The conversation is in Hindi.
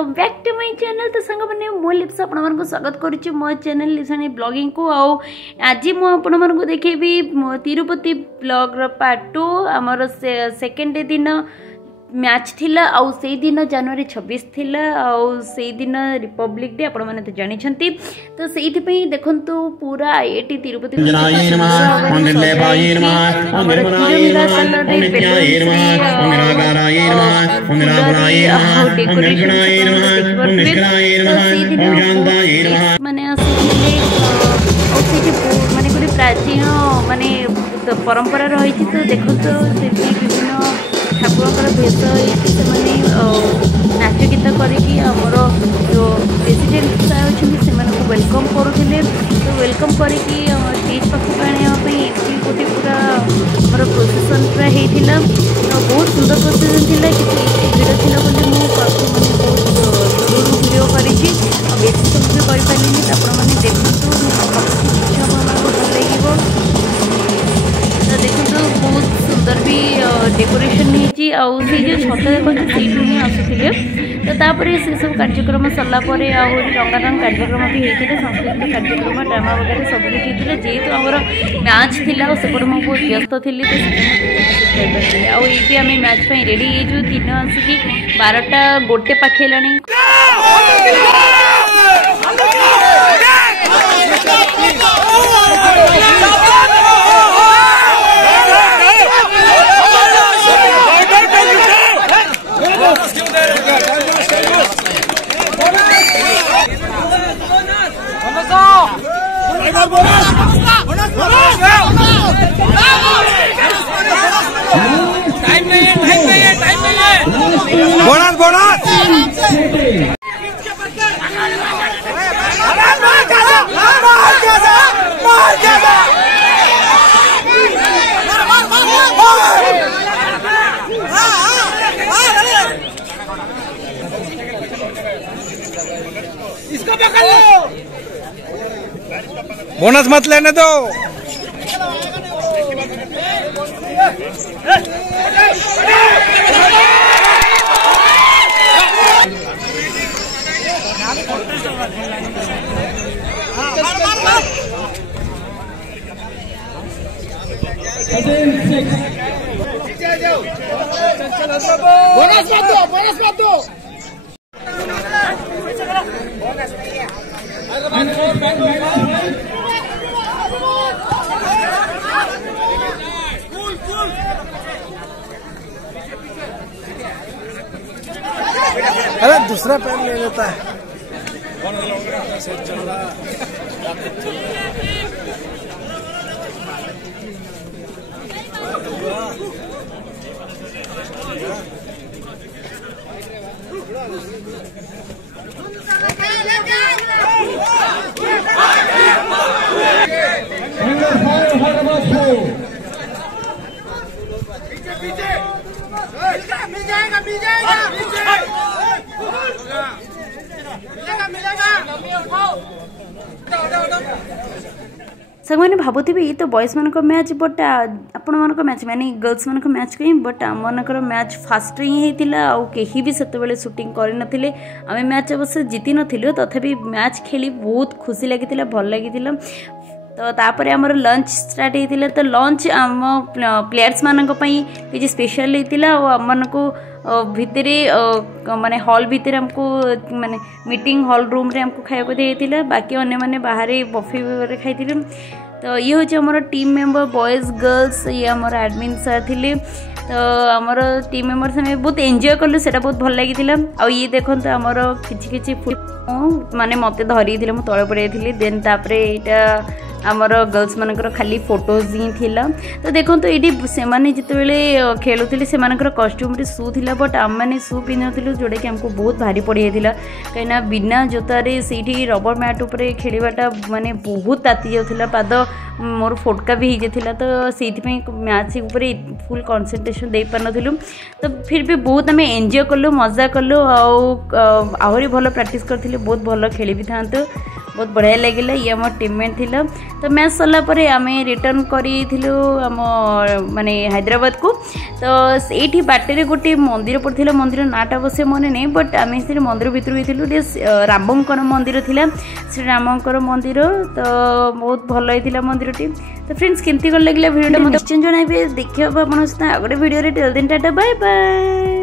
Welcome back to my channel. तो सांग मैंने मो लिप्स आपण स्वागत करुच्ची मो चैनल लिप्सानी ब्लॉगिंग को। आज मु आपण देखेबी तिरुपति ब्लॉग पार्ट 2 आमर सेकेंड दिन मैच थिला आउ से दिन जनवरी 26 थिला आउ से दिन रिपब्लिक डे आपण माने तो जानि छंती। तो सेति पई देखंतु पूरा एटी तिरुपति माने गोटे प्राचीन माने परंपरा रही। तो देखंतु विभिन्न ठाकुर भेष से नाच गीत करमर जो प्रेसिडेंट अच्छे से वेलकम करुले। तो वेलकम करके स्टेज पाखक आने गोटे पूरा आम प्रोसेसन पूरा होता। तो बहुत सुंदर प्रोसेसन थी कि भिड़ थी बोली मुझे बहुत दूर भिडियो करी बेसी समझ करें। आपने देखो भल लगे। तो देखो बहुत सुंदर भी डेकोरेशन नहीं से जो छत देखते ही आसुले। तो तापर से सब कार्यक्रम सरलापर आहरी रंगारंग कार्यक्रम भी होता सांस्कृतिक कार्यक्रम ड्रामा वगैरह सब किसी होता। जेहेतु आमर मैच थी सेपटे मुझे बहुत व्यस्त थी आईटी आम मैच रेडी हो दिन आसिक 12टा गोटे पाखे लानी। बोनस बोनस इसको पकड़ लो। बोनस मत लेने दो। बोनस मत दो, बोनस मत दो। अरे दूसरा पेन ले लेता है। मिल जाएगा मिल जाएगा मैंने भावुवे ये तो बॉयज मान मैच बट आपण मान मैच माने गर्ल्स मान मैच कहीं बट आम मनकर मैच फास्ट ही होता। कहीं भी से शूटिंग करनथिले आम मैच अवश्य जीति नथिलु तथापि मैच खेली बहुत खुशी लगी भल लगी। तो तापर आमर लंच स्टार्ट होता। तो लंच आम प्लेयर्स मानक किसी स्पेशल होता। आम को भितर माने हॉल भितर हमको माने मीटिंग हॉल रूम रे हमको खाया दिया। बाकी अन्य मैंने बाहर बफे खाई। तो ये हूँ आमर टीम मेंबर बॉयज गर्ल्स ये आमर एडमिन सर थिले। तो आमर टीम मेंबर्स हमें बहुत एंजॉय कलु से बहुत भल लगी। ये देखो आमर किछि माने मत धरी मुझे तले पड़े थी। देन तापर यहाँ आमर गर्ल्स मानकर खाली फोटोज ही थिला। तो देखो तो ये से जितेबाला खेलुले से कस्ट्यूम शू थिला बट आम मैंने शू पिंधु जोटा कि हमको बहुत भारी पड़ जाता कहीं बिना जोतारे से रबर मैट उपर खेलवाटा माने बहुत ताती जाऊला पाद मोर फोटका भी हो जाता। तो से मैच उपर फुल कॉन्सेंट्रेशन दे पार नथिलु। तो फिर भी बहुत आम एंजॉय कलु मजा कलु आहरी भल प्रैक्टिस करथिले बहुत भल खेली भी था। बहुत बढ़िया लगे ये आम टीममेट थी तो मैच सरला आम रिटर्न करूँ माने हैदराबाद को तो ये बाटर गोटे मंदिर पड़ता मंदिर नाटा अवश्य मन नहीं बट आम से मंदिर भितर भी थी रामंकर मंदिर थिला श्री रामंकर मंदिर तो बहुत भल होता मंदिरटी तो फ्रेंड्स केमती कौन लगे भिडियो निश्चय जन देखिए आप गोटे भिडियो टिल दिन टाटा बाय बाय।